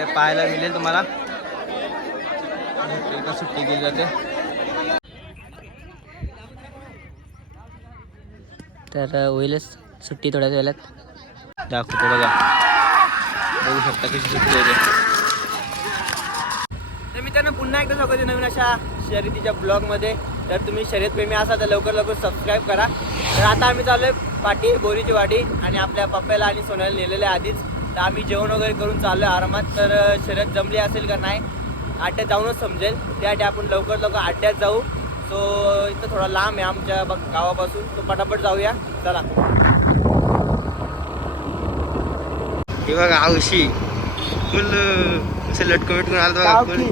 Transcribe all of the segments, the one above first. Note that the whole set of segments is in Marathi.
इकडे पाहायला मिळेल तुम्हाला. सुट्टी केली जाते. तर होईलच. सुट्टी थोड्याच वेळात. दाखवतो बघा. बघू शकता कशी सुट्टी होते. तर मित्रांनो पुन्हा एकदा स्वागत आहे नवीन अशा शर्यतीच्या ब्लॉगमध्ये. तर तुम्ही शर्यतप्रेमी असाल तर लवकर लवकर सबस्क्राईब करा. तर आता आम्ही चालू आहे पाटी बोरीची वाडी आणि आपल्या पप्प्याला आणि सोन्याला नेलेलं आहे आधीच तर आम्ही जेवण वगैरे करून चाललो आहे आरामात. तर शर्यत जमली असेल का नाही अड्ड्यात जाऊनच समजेल. त्यासाठी आपण लवकर लवकर अड्ड्यात जाऊ. सो इथं थोडा लांब आहे आमच्या बघ गावापासून. तो पटापट जाऊया. चला. हे बघा आवशी. फुल असं लटकं बिटकून आलं बघा फुल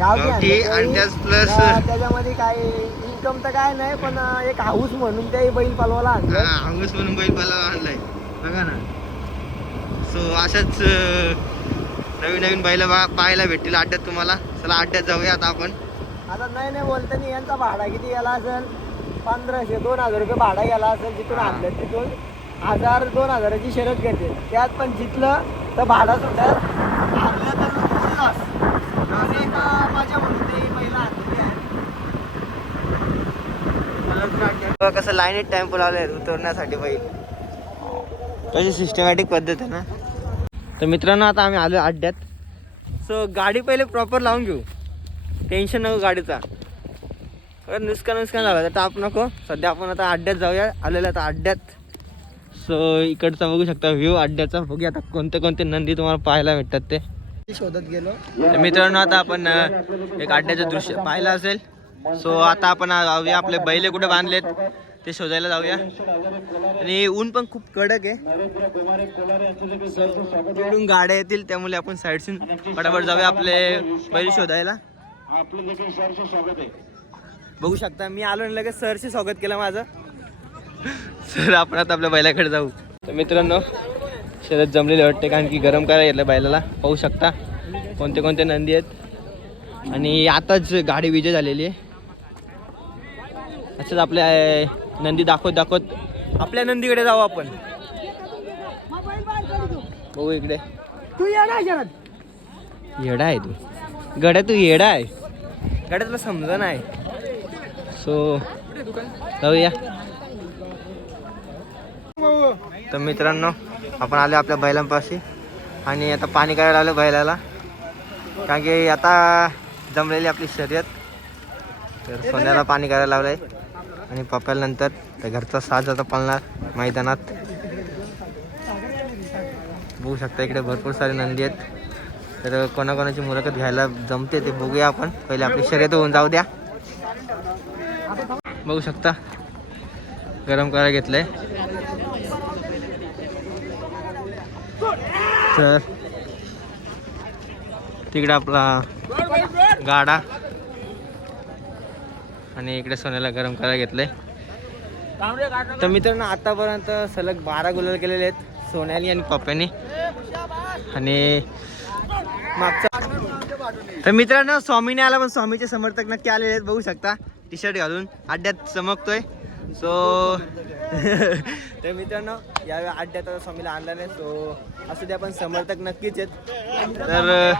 गावठी आणि त्याच प्लस त्याच्यामध्ये काय इन्कम तर काय नाही पण एक हाऊस म्हणून ते बैल पालवाला आणलं. हाऊस म्हणून बैल पाला आणलाय. बघा ना. सो अशाच नवीन नवीन बैल पाहायला भेटतील अड्ड्यात तुम्हाला. चला अड्ड्यात जाऊया आता आपण. आता नाही नाही बोलताना यांचा भाडा किती गेला असेल? पंधराशे दोन हजार रुपये भाडा गेला असेल जिथून. आणलं तिथून. हजार दोन हजाराची शर्यत करते त्यात पण जितलं तर भाडा सुद्धा आणलं तर म्हणून कसं लाईनीत टेम्पो लावले उतरण्यासाठी बैल. कशी सिस्टमॅटिक पद्धत आहे ना. तर मित्रांनो आता आम्ही आलो अड्ड्यात. सो गाडी पहिले प्रॉपर लावून घेऊ. टेन्शन नको गाडीचा. अगर नुसकान नुसकान झालं. तर ताप नको. सध्या आपण आता अड्ड्यात जाऊया. आलेलं आता अड्ड्यात. सो इकडचा बघू शकता व्ह्यू अड्ड्याचा. बघूया आता कोणते कोणते नंदी तुम्हाला पाहायला भेटतात ते. शोधत गेलो. तर मित्रांनो आता आपण एक अड्ड्याचं दृश्य पाहिलं असेल. सो आता आपण जाऊया. आपले बैले कुठे बांधलेत? ते शोधायला जाऊया. आणि ऊन पण खूप कडक आहे. गाड्या येतील त्यामुळे आपण साईडसून फटाफट जाऊया आपले बैल शोधायला. बघू शकता मी आलो आणि लगेच सरचे स्वागत केलं माझं. सर आपण आता आपल्या बैलाकडे जाऊ. तर मित्रांनो शरद जमलेले वाटते कारण की गरम करायला येतलं बैलाला. पाहू शकता कोणते कोणते नंदी आहेत. आणि आताच गाडी विजय झालेली आहे. असंच आपल्या नंदी दाखवत दाखवत. आपल्या नंदीकडे जाऊ आपण. बघू इकडे. तू येडा आहे तू. गड्या तू येडा आहे. गड्या तुला समजा नाही सो जाऊया. तर मित्रांनो आपण आलो आपल्या बैलांपाशी. आणि आता पाणी करायला आलो बैलाला. कारण की आता जमलेली आपली शर्यत. तर सोन्याला पाणी करायला लावलंय. आणि पप्याला नंतर घरचा साज आता पळणार मैदानात. बघू शकता इकडे भरपूर सारे नंदी आहेत. तर कोणाकोणाची मुलाखत घ्यायला जमते ते बघूया आपण. पहिले आपली शर्यत होऊन जाऊ द्या. बघू शकता. गरम करायला घेतलंय. तर तिकडे आपला गाडा. आणि इकडे सोन्याला गरम करायला घेतलंय. तर मित्रांनो आतापर्यंत सलग बारा गुलाल केलेले आहेत सोन्यानी आणि पप्प्यानी आणि मागचा तर मित्रांनो स्वामीने आला पण स्वामीचे समर्थक नक्की आलेले आहेत बघू शकता. टी शर्ट घालून अड्ड्यात चमकतोय. सो तर मित्रांनो या अड्ड्यात आता स्वामीला आणला नाही सो असू द्या पण समर्थक नक्कीच आहेत. तर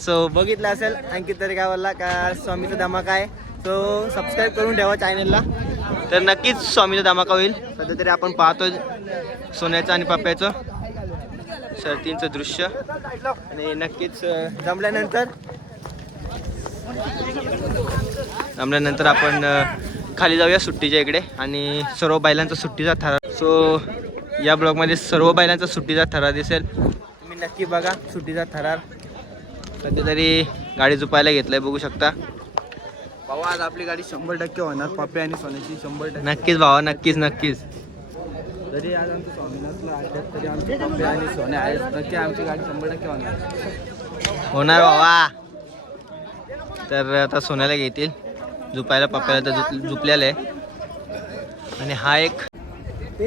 सो बघितलं असेल अंकित तरी काय बोलला का स्वामीचा धमाका आहे. सो सबस्क्राईब करून ठेवा चॅनलला तर नक्कीच स्वामीचा धमाका होईल. सध्या तरी आपण पाहतो सोन्याचं आणि पप्प्याचं. शर्तींचं दृश्य. आणि नक्कीच जमल्यानंतर? जमल्यानंतर आपण खाली जाऊया सुट्टीच्या इकडे. आणि सर्व बैलांचा सुट्टीचा थरा सो या ब्लॉगमध्ये सर्व बैलांचा सुट्टीचा थरा दिसेल. तुम्ही नक्की बघा सुट्टीचा थरार. सध्या तरी गाडी झुपायला घेतलंय बघू शकता. भाऊ आज आपली गाडी शंभर टक्के होणार पप्पे आणि सोन्याची शंभर टक्के. नक्कीच भावा नक्कीच नक्कीच. जरी आज आमचं स्वामी नसलं अड्ड्यात तरी आमचे पप्पे आणि सोने आहेत नक्की आमची गाडी शंभर टक्के होणार. होणार भावा. तर आता सोन्याला घेतील. झुपायला पप्पाला तर झुप झुपलेलं आहे. आणि हा एक तर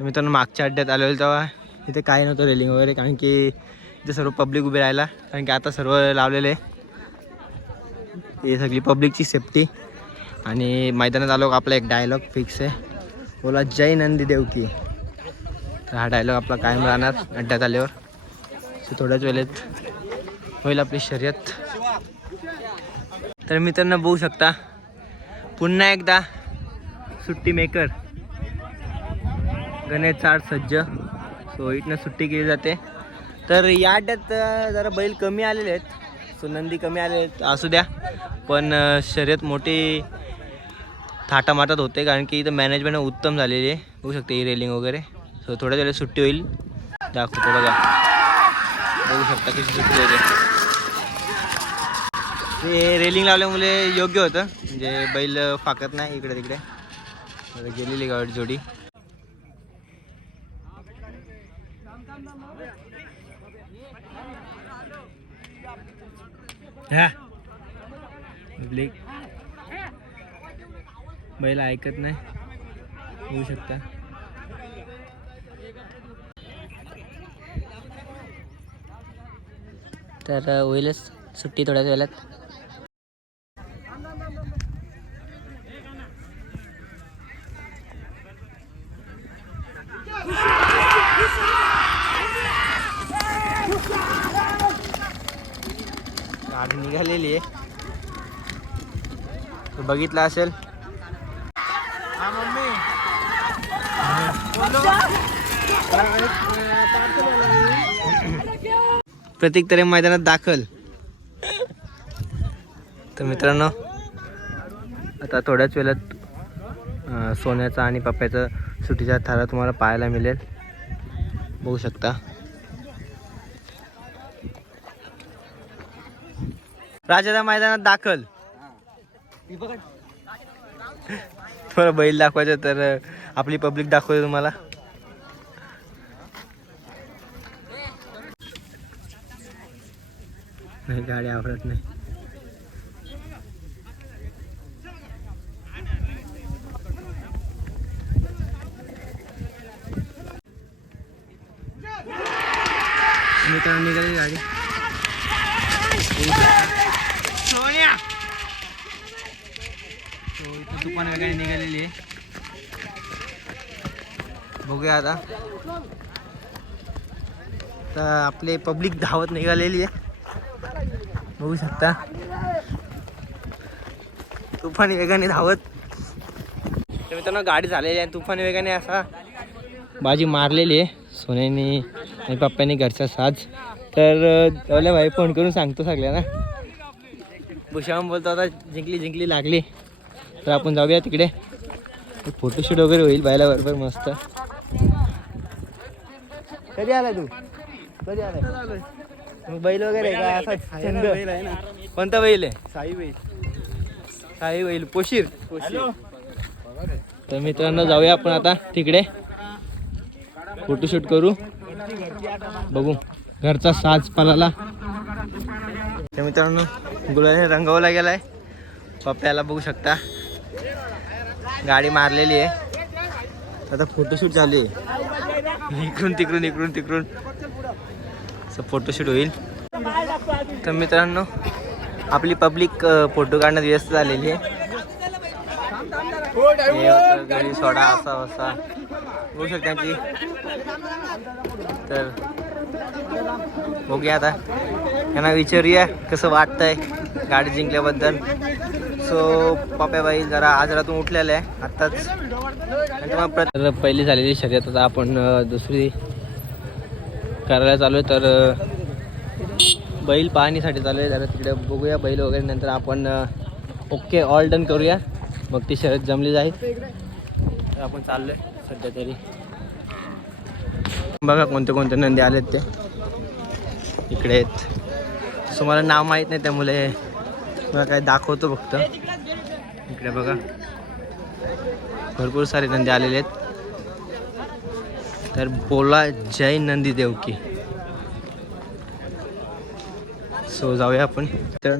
मित्रांनो मागच्या अड्ड्यात आलेलो तेव्हा. इथे काही नव्हतं रेलिंग वगैरे कारण की इथे सर्व पब्लिक उभे राहिला कारण की आता सर्व लावलेले हे सगळी पब्लिकची सेफ्टी आणि मैदानात आलो का आपला एक डायलॉग फिक्स आहे. बोला जय नंदी देवकी. तर हा डायलॉग आपला कायम राहणार अड्ड्यात आल्यावर. सो थोड्याच वेळेत होईल आपली शर्यत. तर मित्रांनो बघू शकता पुन्हा एकदा सुट्टी मेकर गणेश चार सज्ज. सो इथनं सुट्टी केली जाते. तर या अड्ड्यात जरा बैल कमी आलेले आहेत. सो नंदी कमी आलेले आहेत असू द्या. पण शर्यत मोठी थाटामाटात होते कारण की इथं मॅनेजमेंट उत्तम झालेली आहे. बघू शकते ही रेलिंग वगैरे. सो थोड्या वेळेला सुट्टी होईल. दाखवतो बघा. बघू शकता कशी सुट्टी होते. ते रेलिंग लावल्यामुळे योग्य होतं. म्हणजे बैल फाकत नाही इकडे तिकडे. गेलेली गाडी जोडी. बैल ऐकत नाही. होऊ शकता. तर होईलच. सुट्टी थोड्याच वेळात. गाडी निघालेली आहे. बघितला असेल? प्रतीक तरे मैदानात दाखल. तर मित्रांनो आता थोड्याच वेळात सोन्याचा आणि पप्प्याचा सुटीचा थारा तुम्हाला पाहायला मिळेल. बघू शकता. राजाच्या मैदानात दाखल. थोडं बैल दाखवायचं तर आपली पब्लिक दाखवते तुम्हाला. नाही गाडी आवडत नाही. मित्रांनी निघाली गाडी. दुकान वगैरे निघालेली आहे. बघूया आता. तर आपले पब्लिक धावत निघालेली आहे. बघू शकता. तुफानी वेगाने धावत. तर मित्रांनो गाडी झालेली आहे. तुफानी वेगाने असा बाजी मारलेली आहे. सोन्याने आणि पप्पाने घरचा साज. तर त्याला भाई फोन करून सांगतो सगळ्यांना. भुशाम बोलतो आता जिंकली जिंकली लागली. तर आपण जाऊया तिकडे. फोटोशूट वगैरे होईल बायला बरोबर मस्त. कधी आला तू? कधी आला मग बैल वगैरे का? असा छंद. कोणता बैल आहे? साई बैल. साई बैल. पोशीर. तर मित्रांनो जाऊया आपण आता तिकडे. फोटोशूट करू. बघू. घरचा साज पालाला. तर मित्रांनो गुलाने रंगवला गेलाय. पप्प्याला बघू शकता. गाडी मारलेली आहे. आता फोटोशूट झाली आहे. इकडून तिकडून इकडून तिकडून. असं फोटोशूट होईल. तर मित्रांनो आपली पब्लिक फोटो काढण्यात व्यस्त झालेली आहे. हे घरी सोडा असा असा होऊ शकते त्यांची तर बघूया आता. त्यांना विचारूया कसं वाटतंय गाडी जिंकल्याबद्दल. सो पाप्याबाई जरा आजारातून उठलेलं आहे. आत्ताच. आणि तुम्हाला तर पहिली झालेली शर्यत आता आपण दुसरी करायला चालू आहे तर बैल पाहणीसाठी चालू आहे. जरा तिकडे बघूया बैल वगैरे नंतर आपण ओके ऑल डन करूया. मग ती शर्यत जमली जाईल. तर आपण चाललो आहे सध्या तरी. बघा कोणते कोणते नंदी आलेत ते. इकडे आहेत. सो मला नाव माहीत नाही त्यामुळे मला काय दाखवतो फक्त. इकडे बघा. भरपूर सारे नंदी आलेले आहेत. तर बोला जय नंदी देवकी. सो जाऊया आपण. तर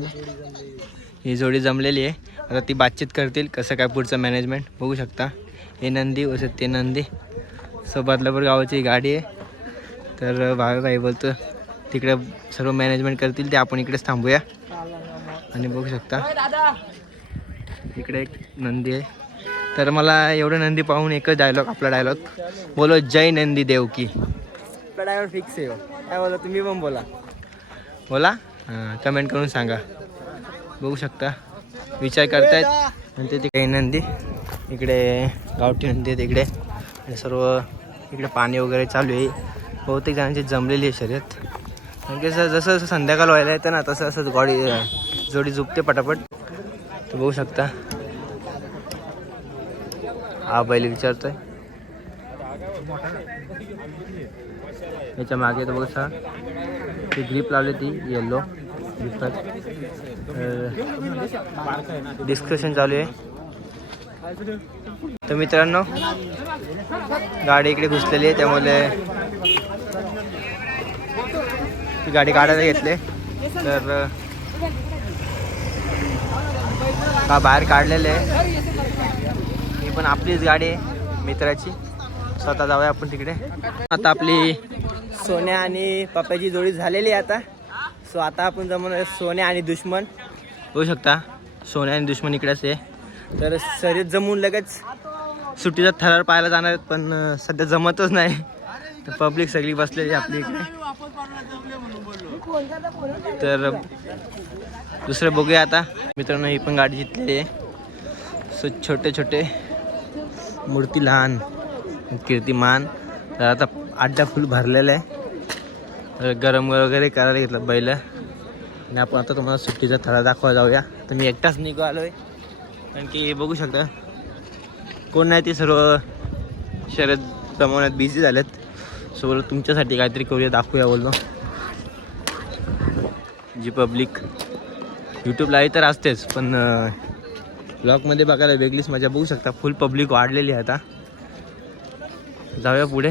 ही जोडी जमलेली आहे. आता ती बातचीत करतील कसं काय पुढचं मॅनेजमेंट बघू शकता. हे नंदी वसत ते नंदी. सो बदलापूर गावाची गाडी आहे. तर भावे बोलतो तिकडे सर्व मॅनेजमेंट करतील ते आपण इकडेच थांबूया. आणि बघू शकता इकडे एक नंदी आहे. तर मला एवढं नंदी पाहून एकच डायलॉग आपला डायलॉग बोलो जय नंदी देव की. आपला डायलॉग फिक्स आहे हो. काय बोला तुम्ही पण बोला. बोला? कमेंट करून सांगा. बघू शकता. विचार करतायत. आणि ते काही नंदी. इकडे गावठी नंदी आहेत इकडे. आणि सर्व इकडे पाणी वगैरे चालू आहे. बहुतेक जणांची जमलेली आहे शर्यत. कारण की जसं जसं जसं संध्याकाळ व्हायला येतं ना तसं असं गाडी जोडी झुकते पटापट. तर बघू शकता. हा बैल विचारतोय. याच्या मागे तर बघा ती ग्रीप लावली ती येल्लो ग्रीपर डिस्कशन चालू आहे. तर मित्रांनो गाडी इकडे घुसलेली आहे त्यामुळे ती गाडी काढायला घेतले. तर हा बाहेर काढलेले आहे. पण आपलीच गाडी आहे मित्राची. स्वतः जाऊया आपण तिकडे. आता आपली सोन्या आणि पप्पाची जोडी झालेली आहे आता. सो आता आपण जमणार सोन्या आणि दुश्मन. बघू शकता सोन्या आणि दुश्मन इकडेच आहे तर शर्यत जमून लगेच सुट्टीचा थरार पाहायला जाणार आहेत पण सध्या जमतच नाही. तर पब्लिक सगळी बसलेली आहे आपली इकडे. तर दुसरं बघूया आता. मित्रांनो ही पण गाडी जितलेली आहे. सो छोटे छोटे मूर्ती लहान कीर्तिमान. तर आता आड्डा फुल भरलेला आहे. गरम वगैरे करायला घेतलं बैल. आणि आपण आता तुम्हाला सुट्टीचा थळा दाखवा जाऊया. तर मी एकटाच निघू आलो आहे कारण की बघू शकता कोण नाही ते सर्व शर्यत जमवण्यात बिझी झालेत. सो तुमच्यासाठी काहीतरी करूया दाखवूया बोललो. जी पब्लिक यूट्यूबला तर असतेच पण ब्लॉकमध्ये बघायला वेगळीच मजा. बघू शकता फुल पब्लिक वाढलेली आहे आता. जाऊया पुढे.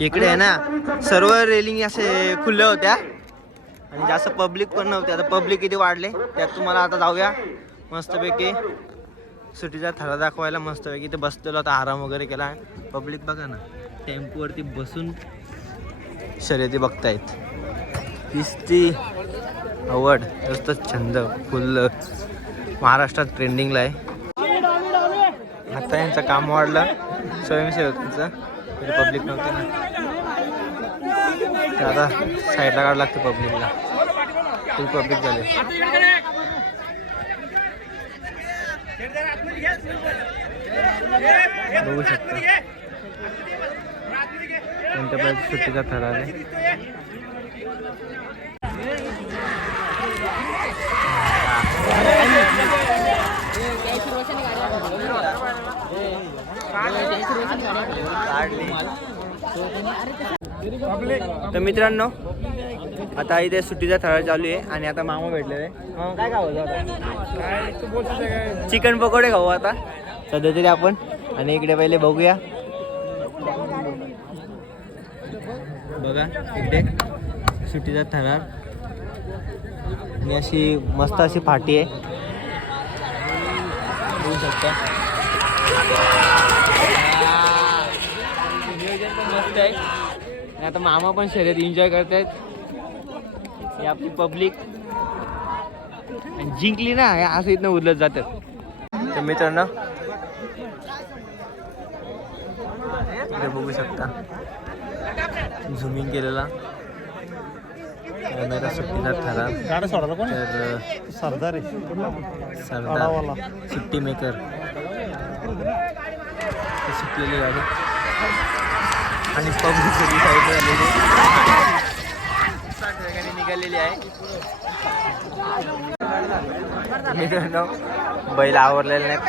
इकडे आहे ना सर्व रेलिंग असे खुल्ल्या होत्या. आणि जास्त पब्लिक पण नव्हते. आता पब्लिक किती वाढले त्यात तुम्हाला आता जाऊया मस्तपैकी. सुट्टीचा थरा दाखवायला मस्तपैकी इथे बसलेलो आता आराम वगैरे केला. पब्लिक बघा ना टेम्पोवरती बसून शर्यती बघतायत. इस्ती आवड जास्त छंद फुल महाराष्ट्रात ट्रेंडिंगला आहे. आता यांचं काम वाढलं. स्वयंसेवकांचं तरी म्हणजे पब्लिक नव्हती ना. ते आता साईडला काढ लागते पब्लिकला फुल पब्लिक झाले. बघू शकता. कोणत्या पाहिजे सुट्टीचा ठराव? आहे तर मित्रांनो आता इथे सुट्टीचा थरार चालू आहे आणि आता मामा भेटलेले. काय खाऊ आता? चिकन पकोडे खाऊ आता. सध्या तरी आपण आणि इकडे पहिले बघूया. बघा इकडे सुट्टीचा थरार. आणि अशी मस्त अशी फाटी आहे. बघू शकता. नियोजन पण मस्त आहे. आणि आता मामा पण शर्यत एन्जॉय करत आहेत ही आपली पब्लिक जिंकली ना हे असं इथनं उरलं जातं. तर मित्रांनो बघू शकता. झुमिंग केलेला. गाडा सोडायला कोण? तर सरदार. सरदार. सुट्टी मेकर. सुटलेली गाडी. आणि पब्लिक सगळी साईड झालेली. निघालेली आहे मित्रांनो बैल आवरलेले नाहीत.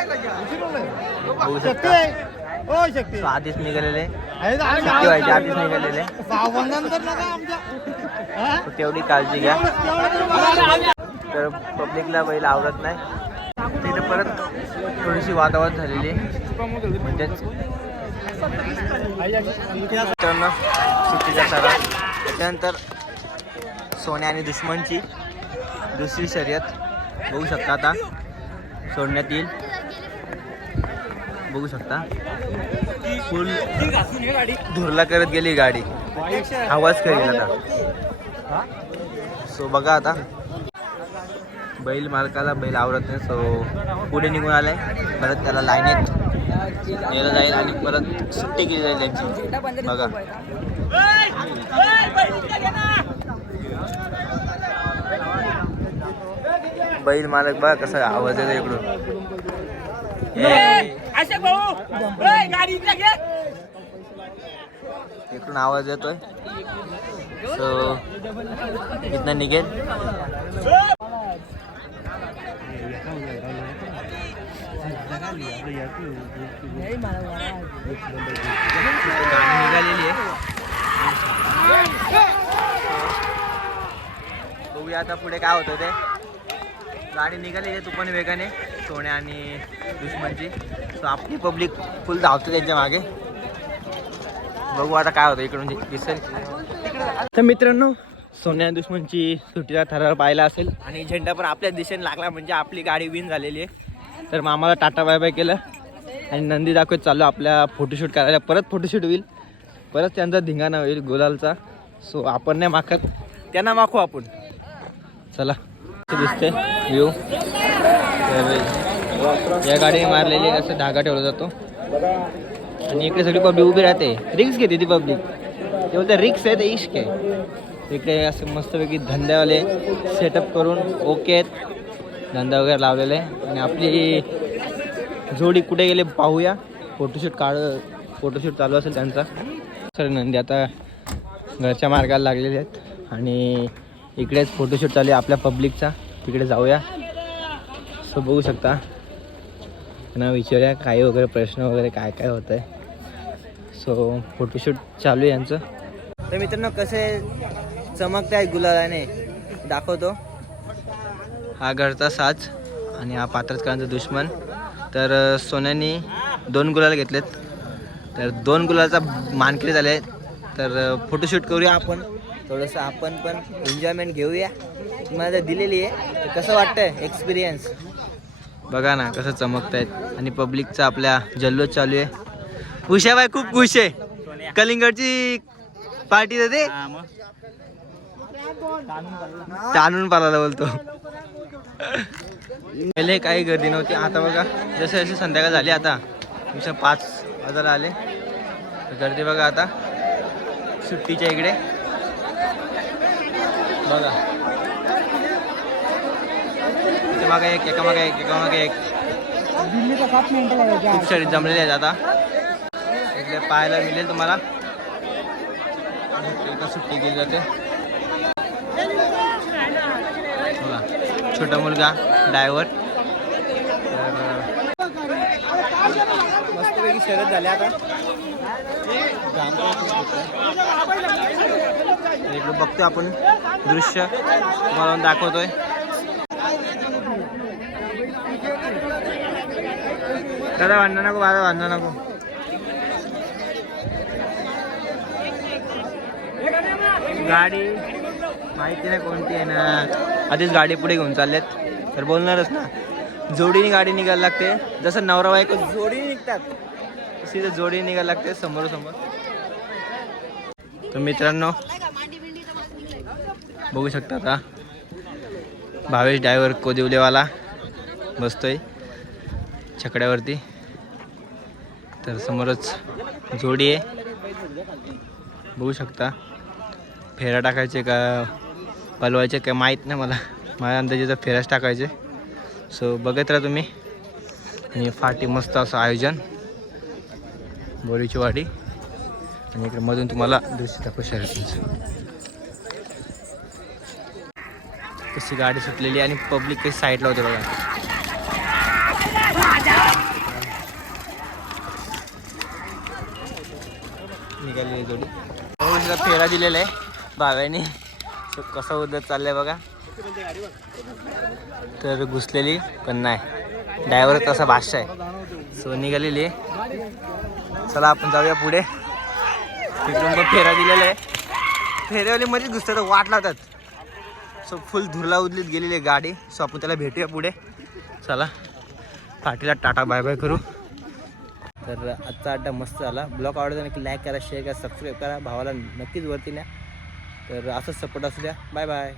हो आधीच निघालेले. सुट्टी व्हायची आधीच निघालेले. तेवढी काळजी घ्या. तर पब्लिकला बैल आवडत नाही. तिथे परत थोडीशी वातावरण झालेली म्हणजेच मित्रांनो सुट्टीचा सारा त्याच्यानंतर सोन्या आणि दुश्मनची दुसरी शर्यत बघू शकता आता. सोडण्यात येईल. बघू शकता. फुल धुरला करत गेली गाडी. आवाज करेल आता. सो बघा आता. बैल मालकाला बैल आवडत नाही सो पुढे निघून आलाय. परत त्याला लाईनीत नेलं जाईल आणि परत सुट्टी केली जाईल त्यांची. बघा. बैल मालक बघा कसा आवाज येतो इकडून. ए, इकडून आवाज येतोय. सो इथनं निघेल. निघालेली आहे बघूया आता पुढे काय होतं ते. गाडी निघाली आहे तू पण वेगाने सोन्या आणि दुश्मनची. सो आपली पब्लिक फुल धावतो त्यांच्या मागे. बघू आता काय होतं इकडून दिसेल. तर मित्रांनो सोन्या दुश्मनची सुट्टीचा थरार पाहिला असेल. आणि झेंडा पण आपल्या दिशेने लागला म्हणजे आपली गाडी विन झालेली आहे. तर मामाला टाटा बाय बाय केलं. आणि नंदी दाखवत चाललो आपल्या फोटोशूट करायला. परत फोटोशूट होईल. परत त्यांचा धिंगाणा होईल गुलालचा. सो आपण नाही माखत त्यांना माखू आपण. चला. दिसते व्ह्यू या गाडीने मारलेली असं धागा ठेवला जातो. आणि इकडे सगळी पब्लिक उभी राहते. रिक्स घेते ती पब्लिक ते बोलते रिक्स आहे ते इश्क आहे. इकडे असं मस्तपैकी धंद्यावाले सेटअप करून ओके आहेत. धंदा वगैरे लावलेले आहे. आणि आपली जोडी कुठे गेले पाहूया. फोटोशूट काढ फोटोशूट चालू असेल त्यांचा. सर नंदी आता घरच्या मार्गाला लागलेले आहेत. आणि इकडेच फोटोशूट चालू आहे आपल्या पब्लिकचा तिकडे जाऊया. सो बघू शकता. त्यांना विचारूया काय वगैरे प्रश्न वगैरे काय काय होत आहे सो फोटोशूट चालू आहे यांचं. तर मित्रांनो कसे चमकत आहे गुलालाने? दाखवतो. हा घरचा साज आणि हा पात्रचकरांचा दुश्मन. तर सोन्याने दोन गुलाल घेतलेत. तर दोन गुलालचा मानकरी झाले. तर फोटोशूट करूया आपण. थोडंसं आपण पण एन्जॉयमेंट घेऊया. तुम्हाला दिलेली आहे. तर कसं वाटतंय एक्सपिरियन्स बघा ना कसं चमकत आहेत आणि पब्लिकचा आपल्या जल्लोष चालू आहे. खुशाबाई खूप खुश आहे. कलिंगडची पार्टी देते. ताणून पालाला बोलतो. पहिले काही गर्दी नव्हती. आता बघा जसे जसे संध्याकाळ झाली आता तुमच्या पाच हजार आले. गर्दी बघा आता. सुट्टीच्या इकडे. बघा. इथे मागे एक एका. मागे एक एका मागे एक खूप सारी जमलेले आहेत आता. इकडे पाहायला मिळेल तुम्हाला. सुट्टी केली जाते. छोटा मुलगा ड्रायव्हर मस्तपैकी झाली आता. इकडे बघतोय आपण दृश्य. तुम्हाला दाखवतोय. दादा भांडा नको दादा भांडण नको. गाडी माहिती नाही कोणती आहे ना. आधीच गाडी पुढे घेऊन चाललेत. तर बोलणारच ना. जोडीने गाडी निघायला लागते. जसं नवरा बायको जोडीने निघतात तशी तर जोडी निघायला लागते समोर समोर तर मित्रांनो बघू शकता आता भावेश ड्रायव्हर कोदिवलेवाला बसतोय. छकड्यावरती. तर समोरच जोडी आहे. बघू शकता. फेरा टाकायचे का पलवायचे काय माहीत नाही मला. माझ्या अंदाजे तर फेराच टाकायचे. सो बघत राहा तुम्ही. आणि फाटी मस्त असं आयोजन. बोरीची वाडी. आणि इकडे मधून तुम्हाला दृश्य दाखवू शहराचं कशी गाडी सुटलेली आणि पब्लिक काही साईडला होते बघा. निघालेली जोडी. हो, फेरा दिलेला आहे. भाव्याने. कसा उदत चाललाय बघा. तर घुसलेली पण नाही. ड्रायव्हर तसा भाषा आहे. सो निघालेली आहे. चला आपण जाऊया पुढे. तिकडून पण फेरा दिलेला आहे. फेऱ्यावाली मध्येच घुसतात वाट लावतात. सो फुल धुरला उदलीत गेलेली आहे गाडी. सो आपण त्याला भेटूया पुढे. चला. पाठीला टाटा बाय बाय करू. तर आजचा अड्डा मस्त झाला. ब्लॉग आवडला नक्की लाईक करा शेअर करा सबस्क्राईब करा. भावाला नक्कीच वरती न्या. तर असंच सपोर्ट असू द्या. Bye bye